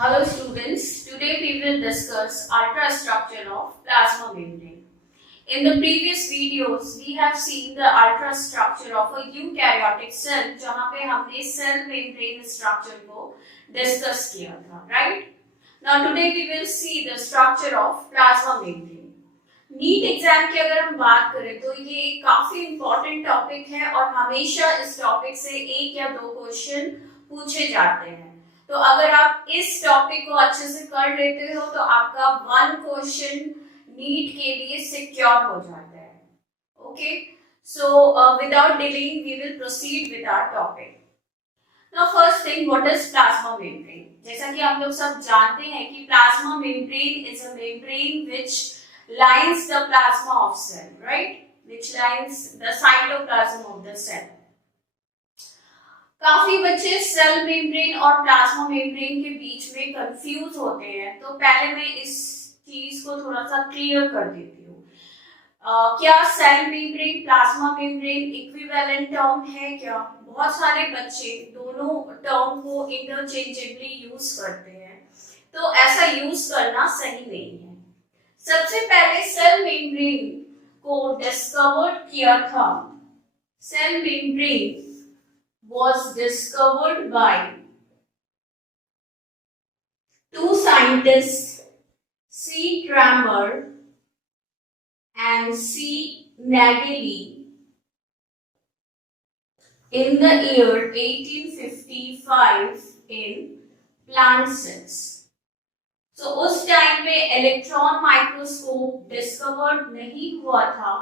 Hello students, today we will discuss ultrastructure of plasma membrane. In the previous videos, we have seen the ultrastructure of a eukaryotic cell, जहाँ पे हमने cell membrane structure को discuss किया था, right? Now today we will see the structure of plasma membrane. NEET exam की अगर हम बात करें तो ये एक काफी इंपॉर्टेंट टॉपिक है और हमेशा इस टॉपिक से एक या दो क्वेश्चन पूछे जाते हैं। तो अगर आप इस टॉपिक को अच्छे से कर लेते हो तो आपका वन क्वेश्चन नीट के लिए सिक्योर हो जाता है। Okay, so without delaying we will proceed with our topic. Now first thing, what is plasma membrane? जैसा कि आप लोग सब जानते हैं कि plasma membrane is a membrane which lines the plasma of cell, right? Which lines the cytoplasm of the cell. काफी बच्चे सेल मेम्ब्रेन और प्लाज्मा मेम्ब्रेन के बीच में कंफ्यूज होते हैं, तो पहले मैं इस चीज को थोड़ा सा क्लियर कर देती हूँ। क्या cell membrane plasma membrane equivalent term है क्या? बहुत सारे बच्चे दोनों टर्म को इंटरचेंजेबली यूज करते हैं, तो ऐसा यूज करना सही नहीं है। सबसे पहले सेल मेम्ब्रेन को डिस्कवर्ड किया था। Cell membrane was discovered by two scientists, C. Kramer and C. Nageli, in the year 1855 in plant cells. So उस टाइम पे इलेक्ट्रॉन माइक्रोस्कोप डिस्कवर्ड नहीं हुआ था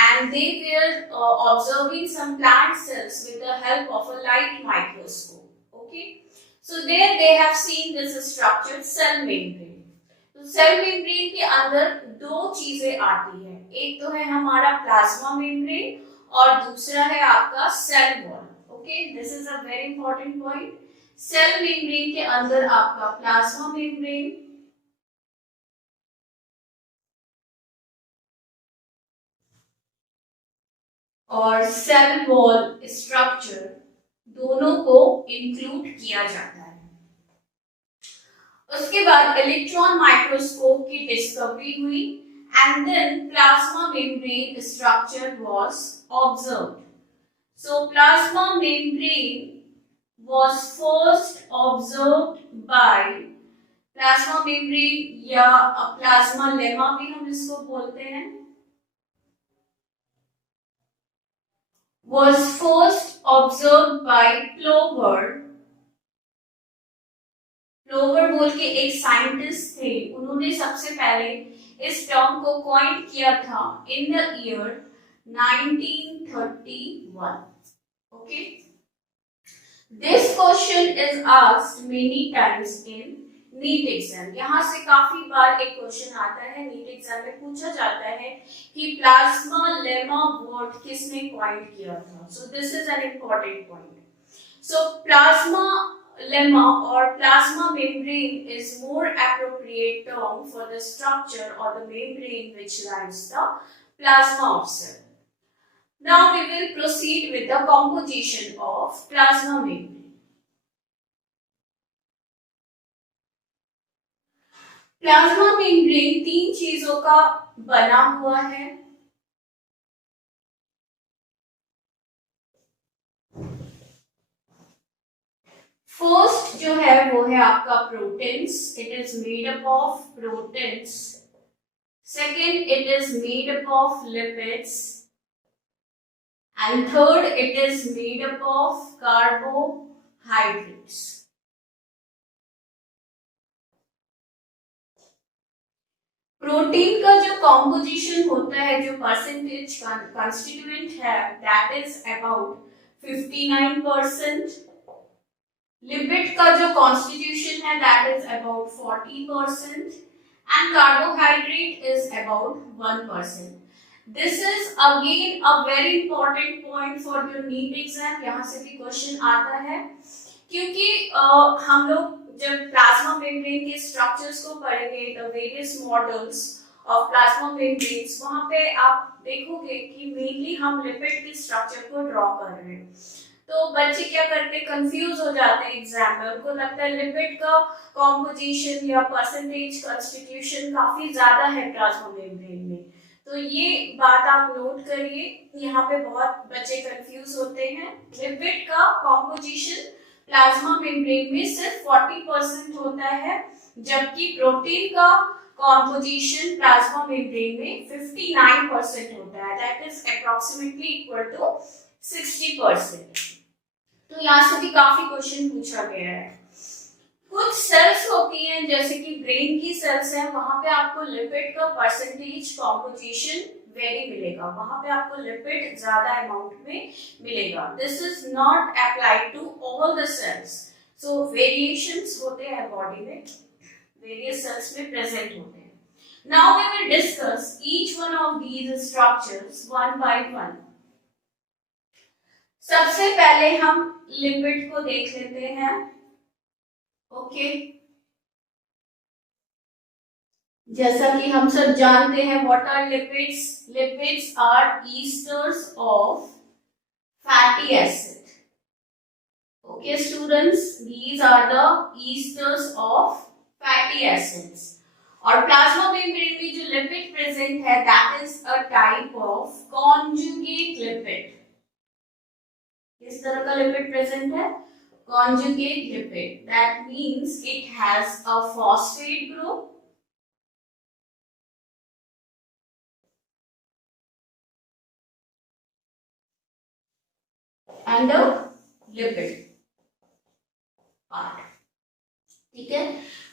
and they were observing some plant cells with the help of a light microscope. Okay, so there they have seen this structured cell membrane. तो cell membrane के अंदर दो चीजें आती है, एक तो है हमारा प्लाज्मा मेम्ब्रेन और दूसरा है आपका cell wall. Okay, this is a very important point. Cell membrane के अंदर आपका प्लाज्मा मेम्ब्रेन और सेल वॉल स्ट्रक्चर दोनों को इंक्लूड किया जाता है। उसके बाद इलेक्ट्रॉन माइक्रोस्कोप की डिस्कवरी हुई and then plasma membrane structure was observed. So plasma membrane was first observed by plasma membrane या प्लाज्मा लेमा भी हम इसको बोलते हैं, was first observed by Plover। Plover बोल के एक साइंटिस्ट थे, उन्होंने सबसे पहले इस टर्म को कॉइन किया था in the year 1931। Okay, This question is asked many times in NEET exam. यहाँ से काफी बार एक क्वेश्चन आता है, नीट एग्जाम में पूछा जाता है कि प्लाज्मा लेमा वर्ड किसने कॉइन किया था। सो this is an important point. So plasma lemma or plasma membrane is more appropriate term for the structure or the membrane which lines the plasma of cell. Now we will proceed with the composition of plasma membrane. Plasma membrane तीन चीजों का बना हुआ है। First जो है वो है आपका proteins, it is made up of proteins. Second, it is made up of lipids and third, it is made up of carbohydrates. Protein का जो कॉम्पोजिशन होता है, जो परसेंटेज कंस्टिट्यूएंट है, दैट इज अबाउट 59%। लिपिड का जो कॉन्स्टिट्यूशन है, that is about 40% and carbohydrate is about 1%। This is again a very important point for your NEET exam. यहाँ से भी क्वेश्चन आता है क्योंकि हम लोग जब प्लाज्मा मेम्ब्रेन के स्ट्रक्चर्स को पढ़ेंगे, the various models of plasma membranes, वहां पे आप देखोगे कि मेनली हम लिपिड के स्ट्रक्चर को ड्रॉ कर रहे हैं। तो बच्चे क्या करते, कंफ्यूज हो जाते हैं एग्जाम में, उनको लगता है लिपिड का कॉम्पोजिशन या परसेंटेज कॉन्स्टिट्यूशन काफी ज्यादा है प्लाज्मा मेम्ब्रेन में। तो ये बात आप नोट करिए, यहाँ पे बहुत बच्चे कंफ्यूज होते हैं। लिपिड का कॉम्पोजिशन प्लाज्मा मेम्ब्रेन में सिर्फ 40% होता है, जबकि प्रोटीन का कॉम्पोजिशन प्लाज्मा मेम्ब्रेन में 59% होता है, that is approximately equal to 60%। तो यहाँ से भी काफी क्वेश्चन पूछा गया है। कुछ सेल्स होती हैं जैसे कि ब्रेन की सेल्स हैं, वहां पे आपको लिपिड का परसेंटेज कॉम्पोजिशन वेरी मिलेगा, वहां पे आपको लिपिड ज्यादा अमाउंट में मिलेगा। This is not applied to all the cells, so variations होते हैं बॉडी में, वेरियस सेल्स में प्रेजेंट होते हैं। Now we will discuss each one of these structures one by one. सबसे पहले हम लिपिड को देख लेते हैं। ओके, जैसा कि हम सब जानते हैं, what are lipids? Lipids are esters of fatty acid. Okay students, these are the esters of fatty acids. और प्लाज्मा मेम्ब्रेन में जो लिपिड प्रेजेंट है, that is a type of conjugate lipid. किस तरह का लिपिड प्रेजेंट है? Conjugate lipid. That means it has a phosphate group and a lipid part. ठीक है,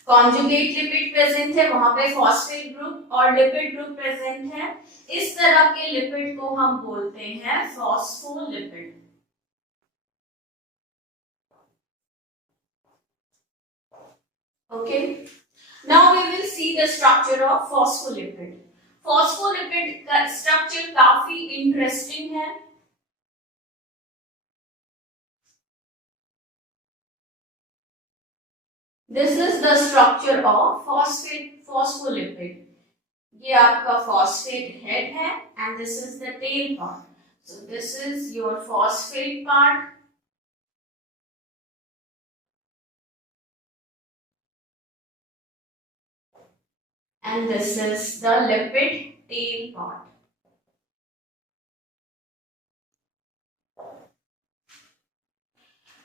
कॉन्जुगेट लिपिड प्रेजेंट है, वहां पे फॉस्फेट ग्रुप और लिपिड ग्रुप प्रेजेंट है। इस तरह के लिपिड को हम बोलते हैं phospholipid. Okay, now we will see the structure of phospholipid. Phospholipid का structure काफी interesting है। This is the structure of phospholipid. ये आपका phosphate head है and this is the tail part. So this is your phosphate part. And this is the lipid tail part.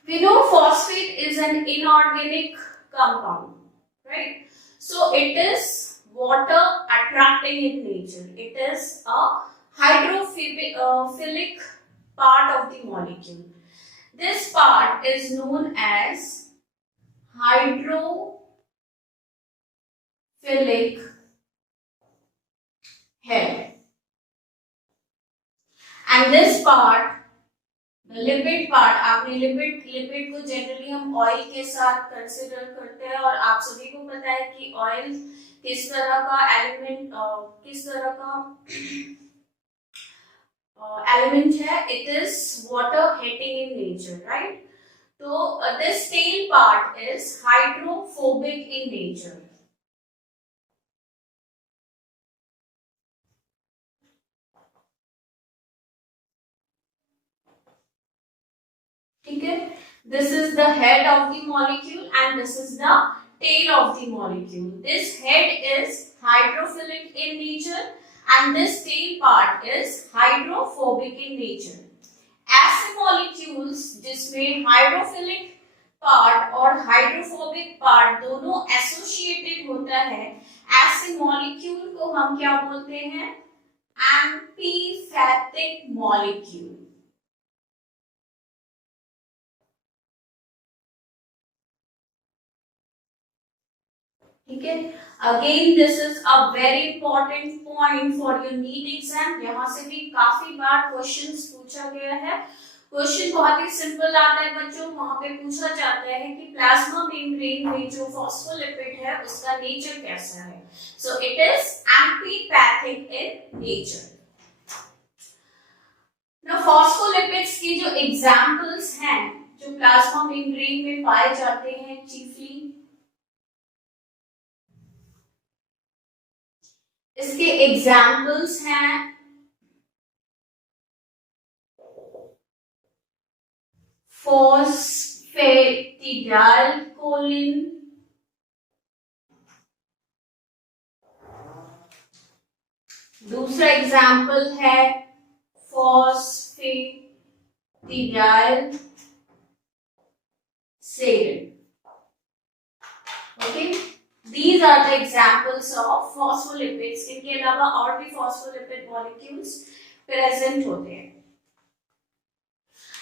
We know phosphate is an inorganic compound, right? So it is water attracting in nature. It is a hydrophilic part of the molecule. This part is known as hydrophilic head. And this part, the lipid part, आपने lipid को generally हम oil के साथ consider करते हैं, और आप सभी को पता है कि ऑयल किस तरह का एलिमेंट, किस तरह का एलिमेंट है? It is water hating in nature, right? तो this tail part is hydrophobic in nature. ठीक है, this is the head of the molecule and this is the tail of the molecule. This head is hydrophilic in nature and this tail part is hydrophobic in nature. ऐसे molecules जिसमें hydrophilic part और hydrophobic part दोनों associated होता है, ऐसे molecule को हम क्या बोलते हैं? Amphipathic molecule. ठीक है, again this is a very important point for your NEET exam. यहाँ से भी काफी बार क्वेश्चंस पूछा गया है। क्वेश्चन बहुत ही सिंपल आता है बच्चों, वहां पे पूछा जाता है कि प्लाज्मा मेम्ब्रेन में जो फॉस्फोलिपिड है उसका नेचर कैसा है। So it is amphipathic in nature. Now phospholipids की जो एग्जांपल्स हैं जो प्लाज्मा मेम्ब्रेन में पाए जाते हैं, चीफली इसके एग्जाम्पल्स हैं फॉस्फेटिडाइलकोलिन, दूसरा एग्जाम्पल है phosphatidylserine. Okay, these are the examples of phospholipids. इनके अलावा और भी phospholipid molecules present होते हैं।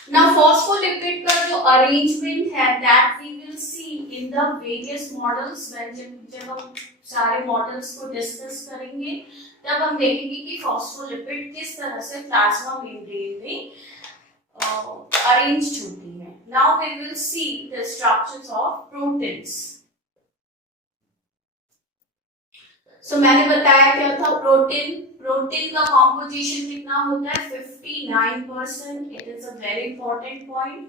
Now phospholipid का जो arrangement है that we will see in the various models when जब हम सारे models को discuss करेंगे तब हम देखेंगे कि phospholipid किस तरह से plasma membrane में arranged होती है। Now we will see the structures of proteins. So मैंने बताया क्या था, प्रोटीन का कॉम्पोजिशन कितना होता है 59%। It is a very important point.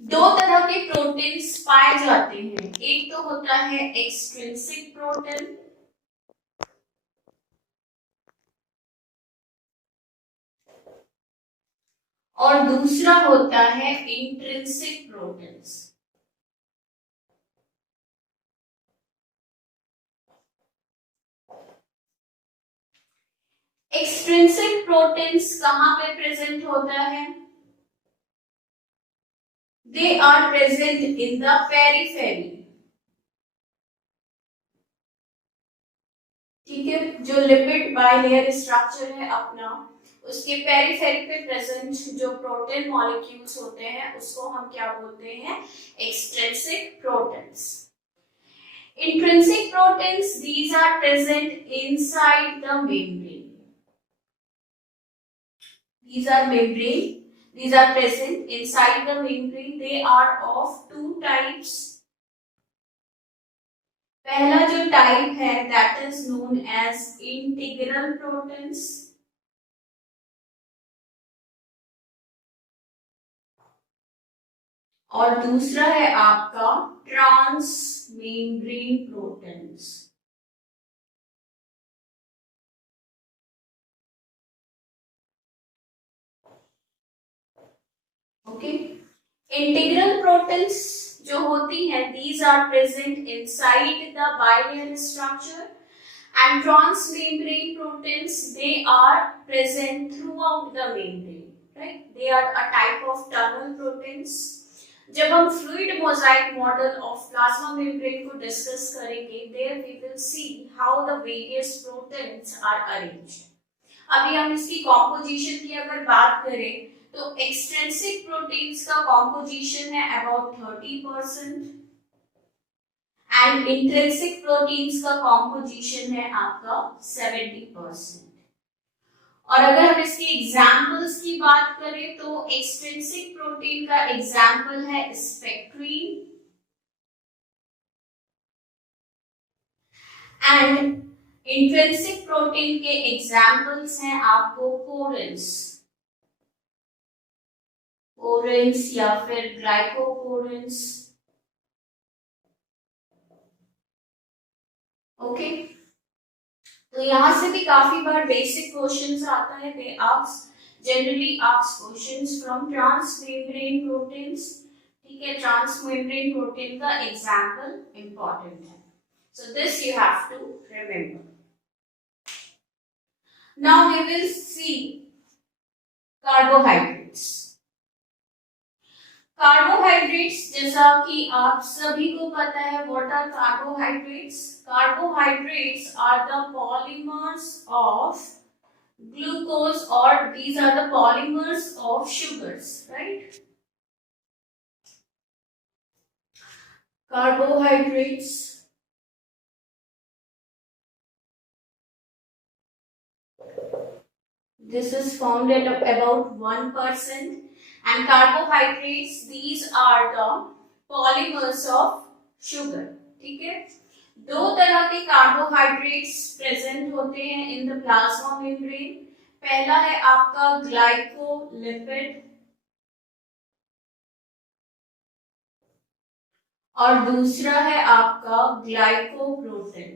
दो तरह के प्रोटीन्स पाए जाते हैं, एक तो होता है एक्सट्रिंसिक प्रोटीन और दूसरा होता है इंट्रिंसिक प्रोटीन्स। एक्सट्रिंसिक प्रोटीन्स कहां पे प्रेजेंट होता है? They are present in the periphery. ठीक है, जो लिपिड बाइलेयर स्ट्रक्चर है अपना, उसके पेरिफेरी पे प्रेजेंट जो प्रोटीन मॉलिक्यूल्स होते हैं उसको हम क्या बोलते हैं? Extrinsic proteins. Intrinsic proteins, these are present inside the membrane. These are present inside the membrane. They are of two types. पहला जो टाइप है that is known as integral proteins और दूसरा है आपका transmembrane proteins. Okay, integral proteins जो होती है these are present inside the bilayer structure and transmembrane proteins, they are present throughout the membrane, right? They are a type of tunnel proteins. जब हम fluid mosaic model of plasma membrane को discuss करेंगे, there we will see how the various proteins are arranged. अभी हम इसकी composition की अगर बात करें तो एक्सट्रिंसिक प्रोटीन्स का कॉम्पोजिशन है अबाउट 30% एंड इंट्रिंसिक प्रोटीन्स का कॉम्पोजिशन है आपका 70%। और अगर हम इसके एग्जाम्पल्स की बात करें तो एक्सट्रिंसिक प्रोटीन का एग्जाम्पल है स्पेक्ट्रीन एंड इंट्रिंसिक प्रोटीन के एग्जाम्पल्स हैं आपको कोरेंस या फिर ग्लाइकोकोरेंस। ओके, तो यहां से भी काफी बार बेसिक क्वेश्चंस आता है। They generally ask questions from transmembrane proteins. ठीक है, ट्रांसमेम्ब्रेन प्रोटीन का एग्जांपल इंपॉर्टेंट है, so this you have to remember. Now we will see carbohydrates. Carbohydrates जैसा कि आप सभी को पता है, what are carbohydrates? Carbohydrates are the polymers of glucose और these are the polymers of sugars, right? Carbohydrates this is found at about 1%, and carbohydrates these are the polymers of sugar. ठीक है, दो तरह के कार्बोहाइड्रेट्स प्रेजेंट होते हैं in the plasma membrane. पहला है आपका ग्लाइकोलिपिड और दूसरा है आपका ग्लाइकोप्रोटीन।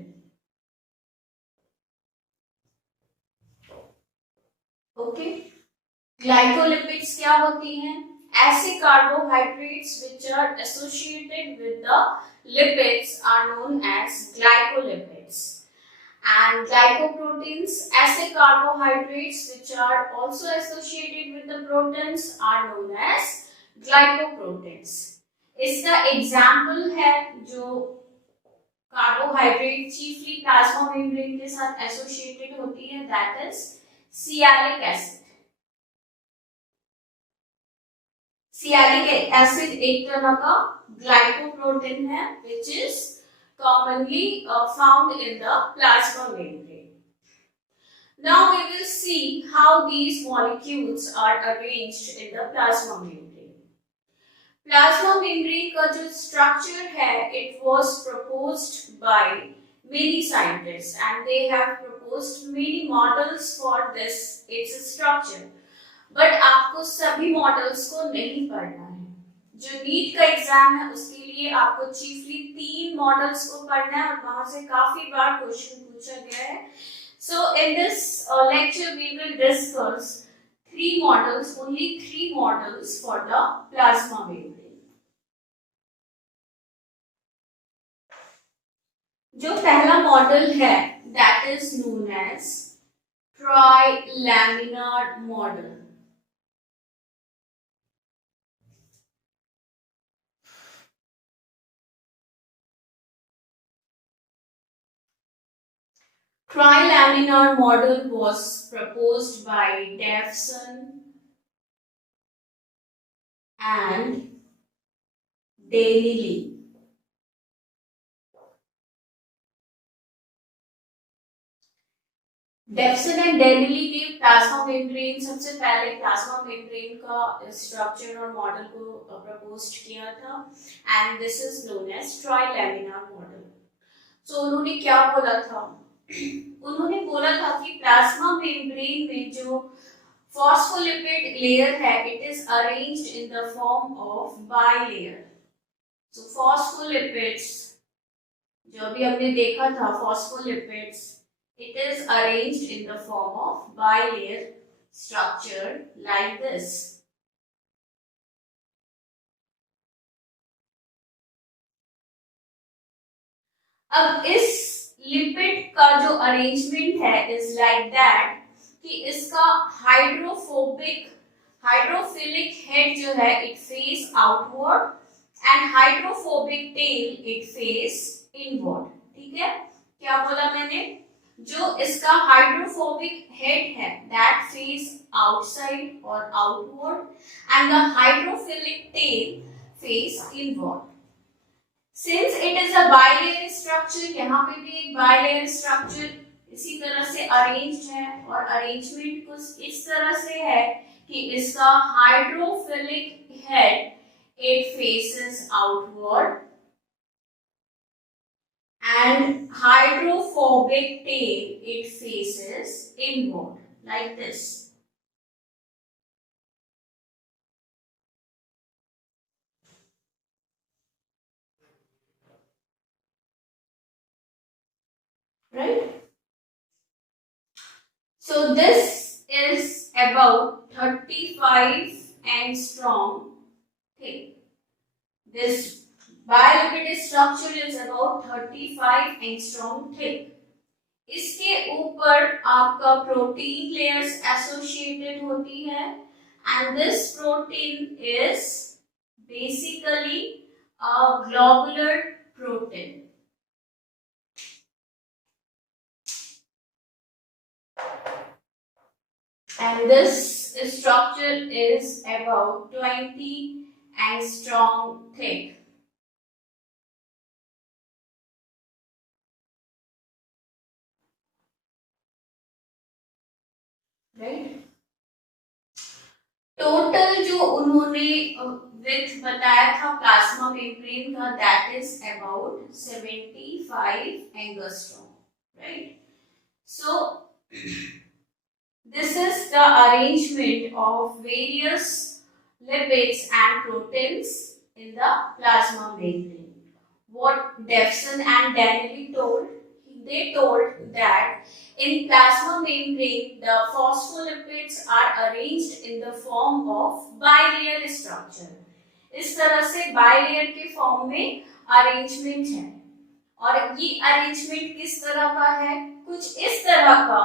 ओके, ग्लाइकोलिपिड्स क्या होती हैं? ऐसे carbohydrates which are associated with the lipids are known as glycolipids. And glycoproteins, ऐसे carbohydrates which are also associated with the proteins are known as glycoproteins. इसका एग्जाम्पल है जो कार्बोहाइड्रेट चीफली प्लाज्मा मेम्ब्रेन के साथ एसोसिएटेड होती है, that is sialic acid. Sialic acid एक तरह का ग्लाइकोप्रोटीन है which is commonly found in the plasma membrane. Now we will see how these molecules are arranged in the plasma membrane. Plasma membrane का जो structure है, it was proposed by many scientists and they have proposed many models for this its structure. But आपको सभी models को नहीं पढ़ना है. जो नीट का एग्जाम है उसके लिए आपको चीफली 3 मॉडल्स को पढ़ना है और वहां से काफी बार क्वेश्चन पूछा गया है. So in this lecture we will discuss 3 models, only 3 models for the plasma membrane. जो पहला मॉडल है that is known as trilaminar model. Trilaminar model was proposed by Davison and Danieli. Davison and Danieli ने plasma membrane, सबसे पहले plasma membrane का structure और model को propose किया था and this is known as trilaminar model. So उन्होंने क्या बोला था? उन्होंने बोला था कि प्लाज्मा मेम्ब्रेन में जो फॉस्फोलिपिड लेयर है it is arranged in the form of bilayer. So phospholipids जो अभी हमने देखा था, phospholipids it is arranged in the form of bilayer structure like this. अब इस लिपिड का जो अरेंजमेंट है इज लाइक दैट कि इसका हाइड्रोफिलिक हेड जो है it face outward and hydrophobic tail it face inward. ठीक है, क्या बोला मैंने? जो इसका हाइड्रोफोबिक हेड है दैट फेस आउटसाइड और outward and the hydrophilic tail face inward. Since it is a bilayer structure, यहाँ पे भी एक bilayer structure इसी तरह से arranged है और arrangement कुछ इस तरह से है कि इसका hydrophilic head it faces outward and hydrophobic tail it faces inward like this. Right? So this is about 35 angstrom thick. This bilipid structure is about 35 angstrom thick. इसके ऊपर आपका प्रोटीन लेयर्स एसोसिएटेड होती है and this protein is basically a globular protein. And this structure is about 20 angstrom thick. Right? Total जो उन्होंने width बताया था plasma membrane का that is about 75 angstrom. Right? So this is the arrangement of various lipids and proteins in the plasma membrane. What Davison and Danieli told, he they told that in plasma membrane the phospholipids are arranged in the form of bilayer structure. इस तरह से bilayer के form में arrangement है और ये arrangement किस तरह का है, कुछ इस तरह का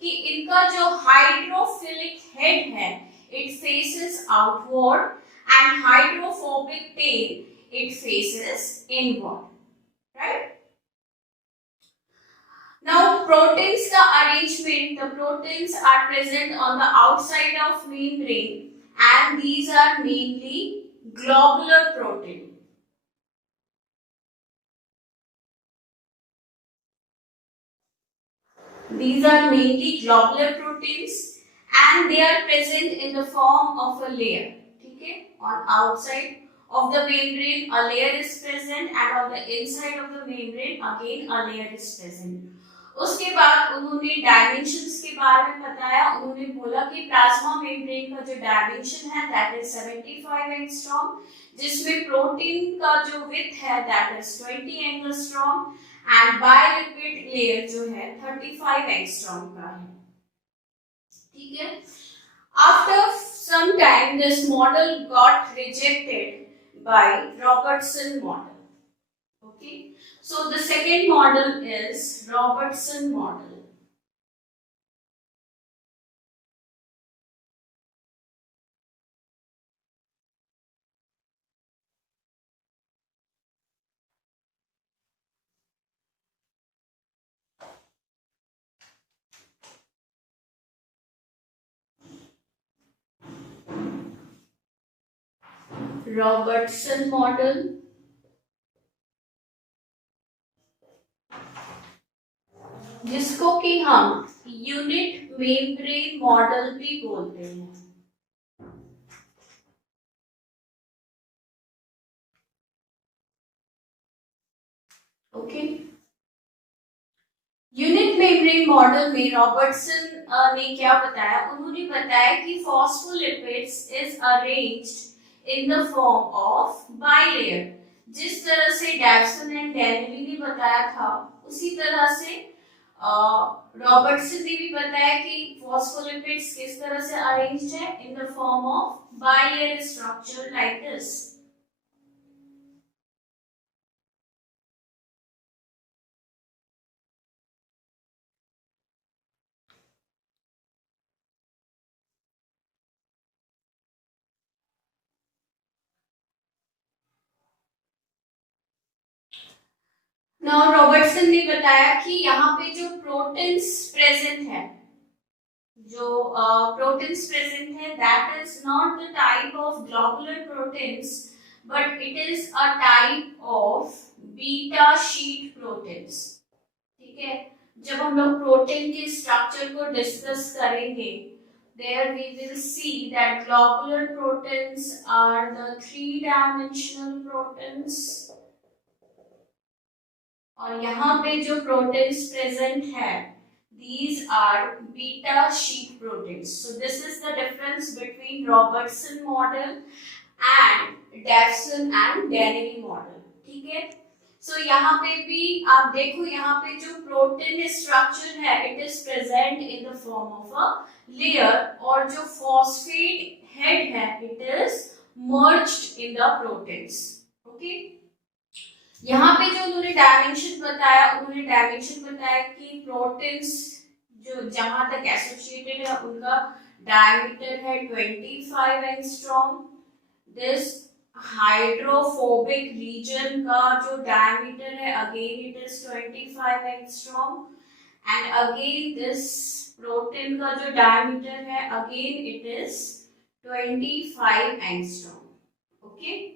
कि इनका जो हाइड्रोफिलिक हेड है it faces outward and hydrophobic tail it faces inward, right. Now proteins का arrangement, the proteins are present on the outside of membrane and these are mainly globular protein. These are mainly globular proteins and they are present in the form of a layer. ठीक है, on outside of the membrane a layer is present and on the inside of the membrane again a layer is present. उसके बाद उन्होंने dimensions के बारे में बताया. उन्होंने बोला कि प्लाज्मा मेम्ब्रेन का जो डायमेंशन है दैट इज 75 एंगस्ट्रॉम, जिसमें प्रोटीन का जो विड्थ है that is 20 angstrom and bilipid layer जो है 35 एंगस्ट्रॉम का है. ठीक है. After some time this model got rejected by Robertson model. Okay, so the second model is Robertson model. Robertson model जिसको कि हम यूनिट मेम्ब्रेन मॉडल भी बोलते हैं. ओके, यूनिट मेम्ब्रेन मॉडल में रॉबर्टसन ने क्या बताया, उन्होंने बताया कि phospholipids is arranged in the form of bilayer. जिस तरह से डैवसन एंड डैनियली ने बताया था उसी तरह से रॉबर्टसन ने भी बताया कि फॉस्फोलिपिड्स किस तरह से अरेंज्ड है in the form of bilayer structure like this. Now Robertson ने बताया कि यहाँ पे जो प्रोटीन्स प्रेजेंट है, जो प्रोटीन्स प्रेजेंट है that is not the type of globular proteins but it is a type of beta sheet proteins. ठीक है, जब हम लोग प्रोटीन के स्ट्रक्चर को डिस्कस करेंगे there we will see that globular proteins are the three-dimensional proteins और यहाँ पे जो प्रोटीन्स प्रेजेंट है these are beta sheet proteins. So this is the difference between Robertson model and Dawson and Danieli model. ठीक है, so यहाँ पे भी आप देखो, यहाँ पे जो प्रोटीन स्ट्रक्चर है it is present in the form of a layer और जो phosphate head है it is merged in the proteins. Okay, यहाँ पे जो उन्होंने डायमेंशन बताया, उन्होंने डायमेंशन बताया कि प्रोटीन्स जो जहां तक एसोसिएटेड है उनका डायमीटर है 25 एंगस्ट्रॉम. दिस हाइड्रोफोबिक रीजन का जो डायमीटर है again it is 25 angstrom and again this protein का जो डायमीटर है again it is 25 angstrom. Okay,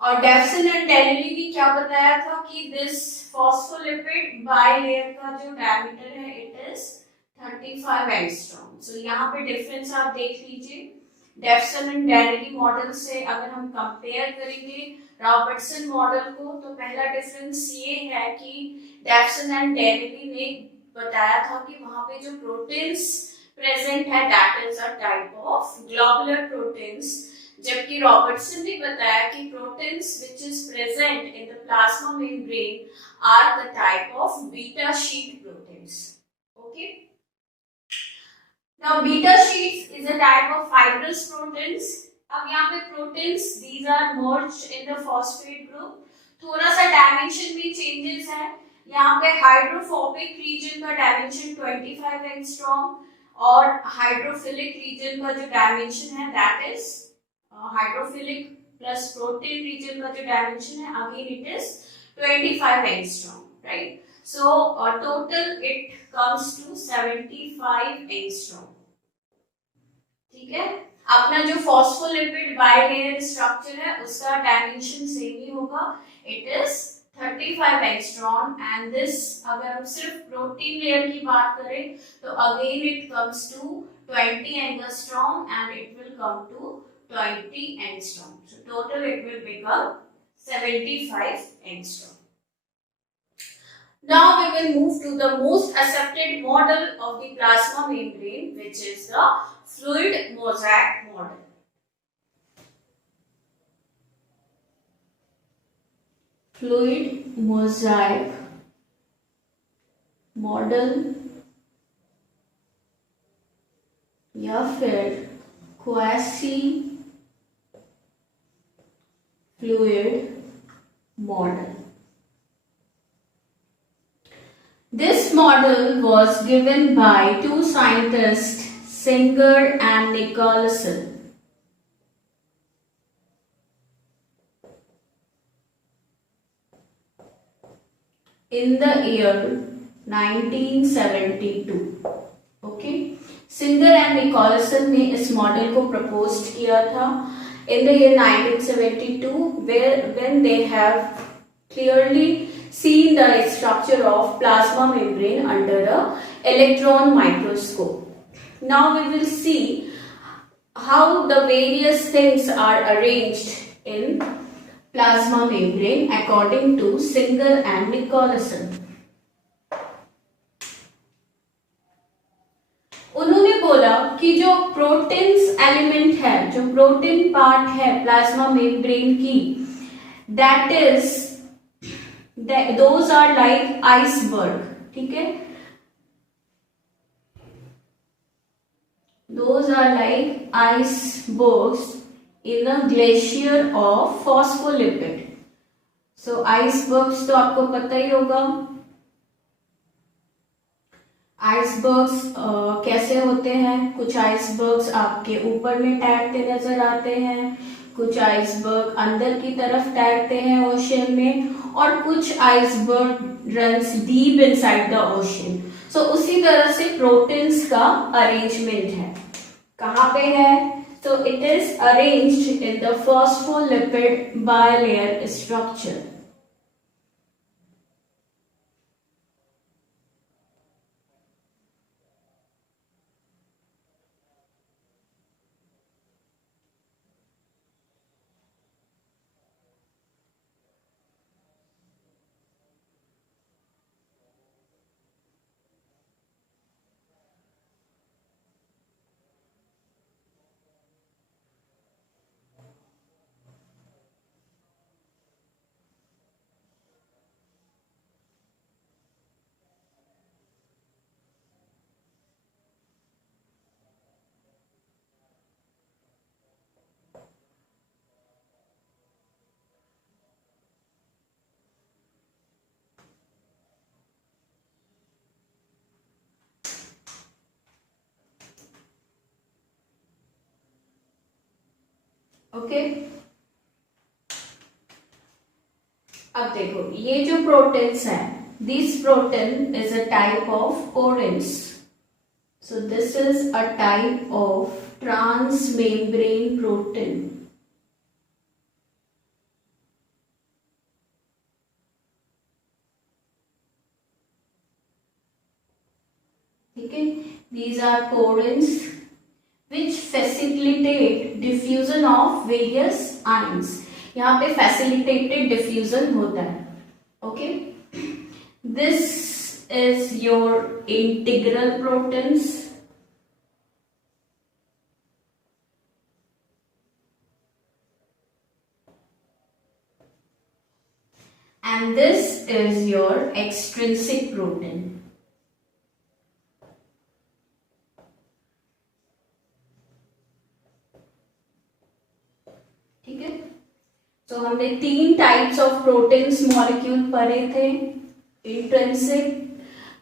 और डैवसन एंड डैनियली ने क्या बताया था कि दिस फॉस्फोलिपिड बाइलेयर का जो डायमीटर है इट इज 35 एंगस्ट्रॉम. सो यहाँ पे डिफरेंस आप देख लीजिए. डैवसन एंड डैनियली मॉडल से अगर हम कंपेयर करेंगे रॉबर्टसन मॉडल को तो पहला डिफरेंस ये है कि डैवसन एंड डैनियली ने बताया था कि वहां पे जो प्रोटीन्स प्रेजेंट है that is a type of globular proteins जबकि रॉबर्टसन ने बताया कि proteins which is present in the plasma membrane are the type of beta sheet proteins. Okay. Now beta sheets is a type of fibrous proteins. अब यहाँ पे proteins these are merged in the phosphate group. थोड़ा सा dimension में changes है. यहाँ पे hydrophobic region का डायमेंशन 25 एंगस्ट्रॉम और हाइड्रोफिलिक रीजन का जो डायमेंशन है that is hydrophilic plus protein region का जो डायमेंशन है again it is 25 angstrom, right. So total it comes to 75 angstrom. ठीक है. अपना जो फॉस्फोलिपिड बाइलेयर स्ट्रक्चर है उसका डायमेंशन सेम ही होगा. It is 35 angstrom and this अगर हम सिर्फ प्रोटीन लेयर की बात करें तो again it comes to 20 angstrom and it will come to 20 angstrom. So total it will become 75 angstrom. Now we will move to the most accepted model of the plasma membrane, which is the fluid mosaic model. Fluid mosaic model या फिर quasi fluid model. This model was given by two scientists, Singer and Nicholson. In the year 1972. Okay. Singer and Nicholson ने इस model को propose किया था in the year 1972 when they have clearly seen the structure of plasma membrane under a electron microscope. Now we will see how the various things are arranged in plasma membrane according to Singer and Nicholson. उन्होंने बोला कि जो proteins element है, जो protein part है plasma membrane की, that is those are like iceberg. ठीक है. Those are like icebergs in a glacier of phospholipid. So icebergs तो आपको पता ही होगा. आइसबर्ग्स कैसे होते हैं? कुछ आइसबर्ग्स आपके ऊपर में तैरते नजर आते हैं, कुछ आइसबर्ग अंदर की तरफ तैरते हैं ओशन में, और कुछ iceberg runs deep inside the ocean. So उसी तरह से प्रोटीन्स का अरेंजमेंट है. कहाँ पे है? तो it is arranged in the phospholipid bilayer structure. Okay. अब देखो ये जो प्रोटीन्स है, this protein is a type of codons. So this is a type of transmembrane protein. ठीक है. These are codons which facilitate diffusion of various ions. यहाँ पे facilitated diffusion होता है. Okay. This is your integral proteins. and this is your extrinsic protein. ठीक है, तो हमने 3 टाइप्स ऑफ प्रोटीन्स मॉलिक्यूल पढ़े थे. इंट्रिंसिक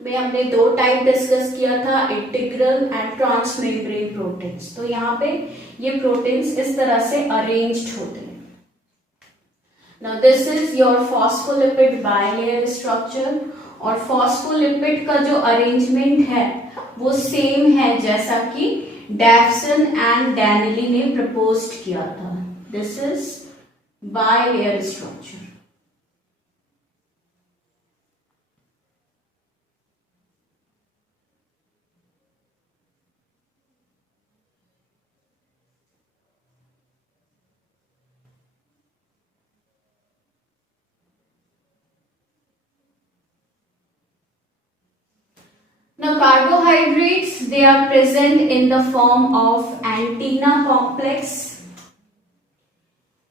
में हमने 2 टाइप डिस्कस किया था, इंटीग्रल एंड ट्रांसमेम्ब्रेन प्रोटीन्स. तो यहाँ पे ये प्रोटीन्स इस तरह से अरेंज्ड होते हैं. Now this is your phospholipid bilayer structure. और फॉस्फोलिपिड का जो अरेंजमेंट है वो सेम है जैसा कि डैफ्सन एंड डैनिली ने प्रपोज्ड किया था. This is bilayer structure. Now carbohydrates, they are present in the form of antenna complex.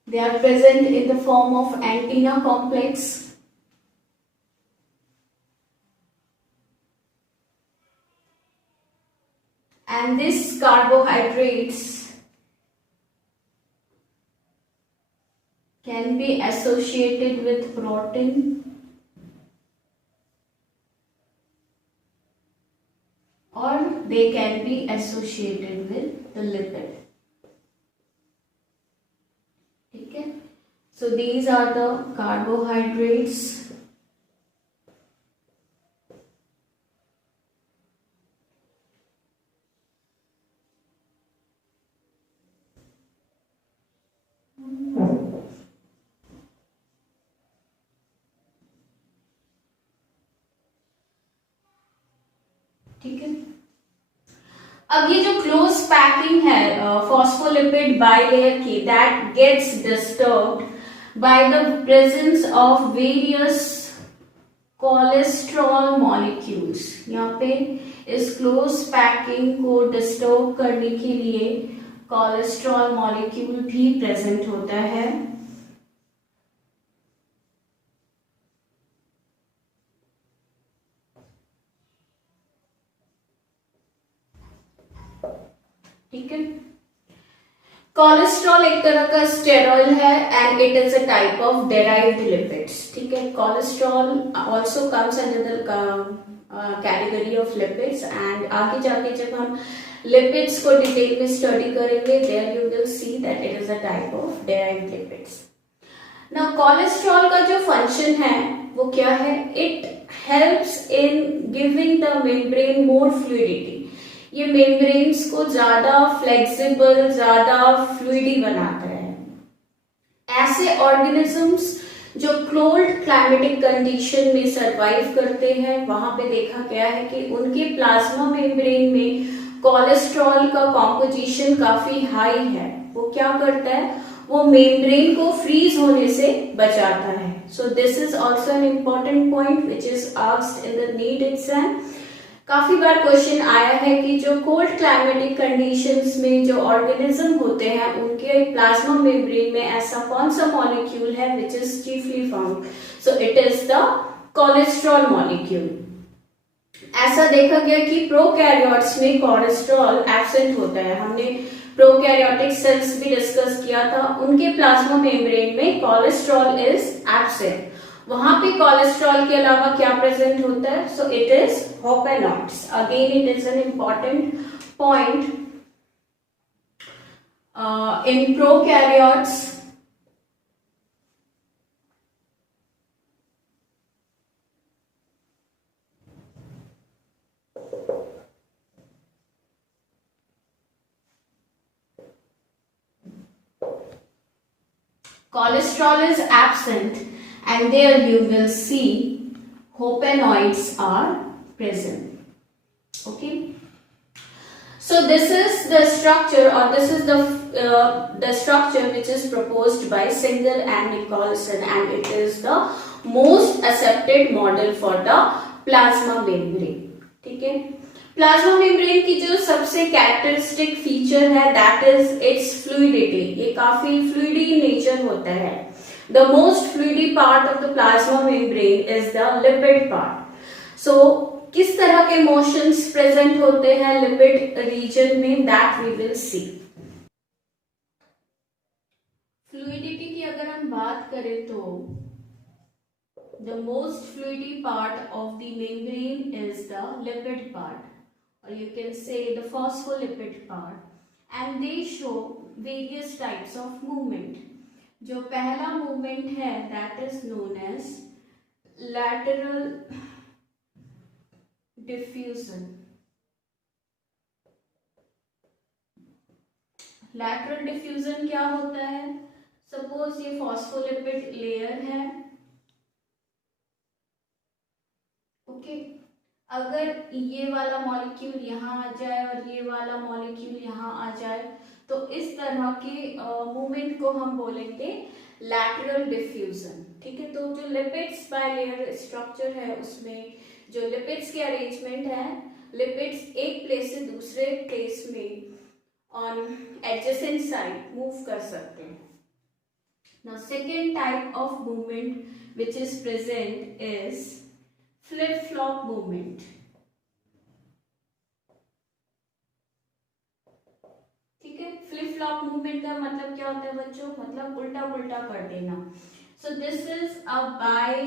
They are present in the form of antenna complex. And these carbohydrates can be associated with protein or they can be associated with the lipid. Okay, so these are the carbohydrates. ठीक है, अब ये जो close packing है phospholipid bilayer की, that gets disturbed by the presence of various cholesterol molecules. यहाँ पे इस क्लोज पैकिंग को डिस्टर्ब करने के लिए कोलेस्ट्रॉल मॉलिक्यूल भी प्रेजेंट होता है. ठीक है, कोलेस्ट्रॉल एक तरह का स्टेरॉइड है and it is a type of derived lipids. ठीक है, cholesterol also comes under the category of lipids and आगे जाके जब हम लिपिड्स को डिटेल में स्टडी करेंगे there you will see that it is a type of derived lipids. Now cholesterol का जो फंक्शन है वो क्या है? It helps in giving the membrane more fluidity. ये मेम्ब्रेन्स को ज्यादा फ्लेक्सिबल, ज्यादा फ्लूइडी बनाता है. ऐसे ऑर्गेनिजम्स जो कोल्ड क्लाइमेटिक कंडीशन में सरवाइव करते हैं, वहां पे देखा गया है कि उनके प्लाज्मा मेम्ब्रेन में कोलेस्ट्रॉल का कॉम्पोजिशन काफी हाई है. वो क्या करता है? वो मेम्ब्रेन को फ्रीज होने से बचाता है. So this is also an important point which is asked in the NEET exam. काफी बार क्वेश्चन आया है कि जो कोल्ड क्लाइमेटिक कंडीशंस में जो ऑर्गेनिज्म होते हैं उनके प्लाज्मा मेम्ब्रेन में ऐसा कौन सा मॉलिक्यूल है which is chiefly found? So it is the cholesterol molecule. ऐसा देखा गया कि प्रोकैरियोट्स में कोलेस्ट्रॉल एब्सेंट होता है. हमने प्रोकैरियोटिक सेल्स भी डिस्कस किया था, उनके प्लाज्मा मेम्ब्रेन में कोलेस्ट्रॉल इज एब्सेंट. वहां पे कोलेस्ट्रॉल के अलावा क्या प्रेजेंट होता है? So it is hopanoids. Again it is an important point in prokaryotes. Cholesterol is absent and there you will see hopenoids are present. Okay, so this is the structure or this is the structure which is proposed by Singer and Nicholson and it is the most accepted model for the plasma membrane. ठीक है, plasma membrane की जो सबसे characteristic feature है that is it's fluidity. ये काफी फ्लूइडी nature होता है. The most fluidy part of the plasma membrane is the lipid part. So किस तरह के motions present होते हैं lipid region में, that we will see. Fluidity की अगर हम बात करें तो the most fluidy part of the membrane is the lipid part, or you can say the phospholipid part, and they show various types of movement. जो पहला movement है that is known as lateral diffusion. Lateral diffusion क्या होता है? Suppose ये phospholipid layer है, okay अगर ये वाला मॉलिक्यूल यहाँ आ जाए और ये वाला मॉलिक्यूल यहाँ आ जाए तो इस तरह के मूवमेंट को हम बोलेंगे लैटरल डिफ्यूजन. ठीक है, तो जो लिपिड्स बाइलेयर स्ट्रक्चर है उसमें जो लिपिड्स के अरेंजमेंट है, लिपिड्स एक प्लेस से दूसरे प्लेस में ऑन एडजेसेंट साइड मूव कर सकते हैं. Now second type of movement which is present is flip flop movement. ठीक है, फ्लिप फ्लॉप मूवमेंट का मतलब क्या होता है बच्चों? मतलब उल्टा पुल्टा कर देना. सो this is a by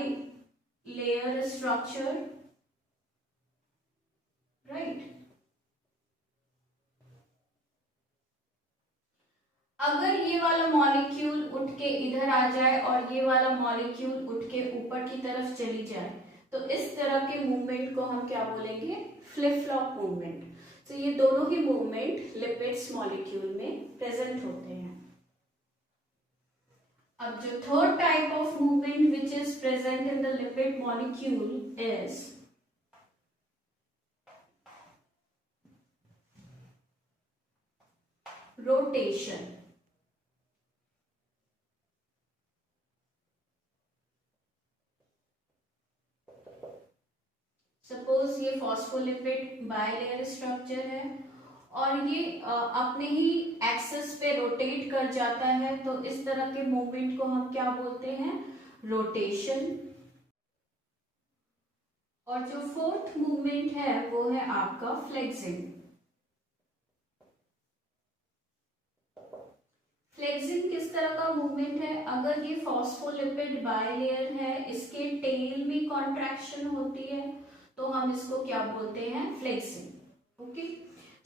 layer structure, right. अगर ये वाला मॉलिक्यूल उठ के इधर आ जाए और ये वाला मॉलिक्यूल उठ के ऊपर की तरफ चली जाए तो इस तरह के मूवमेंट को हम क्या बोलेंगे? Flip flop movement. तो ये दोनों ही मूवमेंट लिपिड्स मॉलिक्यूल में प्रेजेंट होते हैं. अब जो third type of movement which is present in the lipid molecule is rotation. Suppose ये फॉस्फोलिपिड बाइलेयर स्ट्रक्चर है और ये अपने ही एक्सिस पे रोटेट कर जाता है तो इस तरह के मूवमेंट को हम क्या बोलते हैं? रोटेशन. और जो फोर्थ मूवमेंट है वो है आपका फ्लेक्सिंग. फ्लेक्सिंग किस तरह का मूवमेंट है? अगर ये फॉस्फोलिपिड बाइलेयर है इसके टेल में कॉन्ट्रैक्शन होती है तो हम इसको क्या बोलते हैं? Flexing. Okay,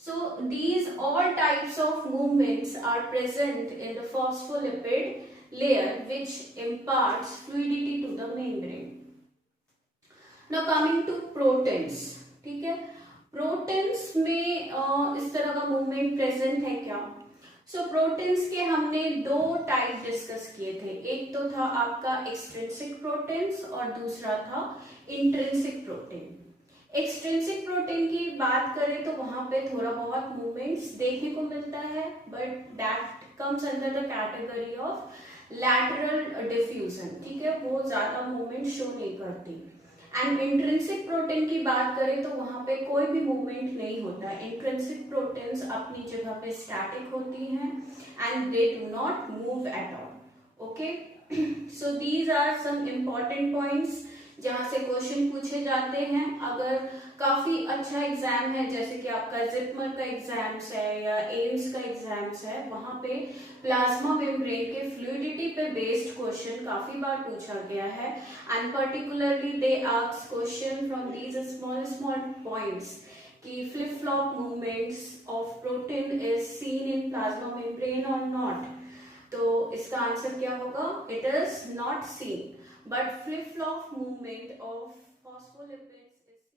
so these all types of movements are present in the phospholipid layer which imparts fluidity to the membrane. Now coming to proteins. ठीक है, प्रोटीन्स में इस तरह का मूवमेंट प्रेजेंट है क्या? सो प्रोटीन्स के हमने दो टाइप डिस्कस किए थे. एक तो था आपका एक्सट्रिंसिक प्रोटीन्स और दूसरा था इंट्रिंसिक प्रोटीन. एक्सट्रिंसिक प्रोटीन की बात करें तो वहां पे थोड़ा बहुत मूवमेंट्स देखने को मिलता है but that comes under the category of lateral diffusion. ठीक है, वो ज्यादा मूवमेंट शो नहीं करती. एंड इंट्रिंसिक प्रोटीन की बात करें तो वहां पे कोई भी मूवमेंट नहीं होता. इंट्रिंसिक प्रोटीन्स अपनी जगह पे स्टैटिक होती हैं and they do not move at all. Okay, so these are some important points जहां से क्वेश्चन पूछे जाते हैं. अगर काफी अच्छा एग्जाम है जैसे कि आपका जिपमर का एग्जाम्स है या एम्स का एग्जाम्स है, वहां पे प्लाज्मा मेम्ब्रेन के फ्लूइडिटी पे बेस्ड क्वेश्चन काफी बार पूछा गया है. And particularly they ask question from these small small points कि flip flop movements of protein is seen in plasma membrane और नॉट. तो इसका आंसर क्या होगा? It is not seen. But flip-flop movement of phospholipids is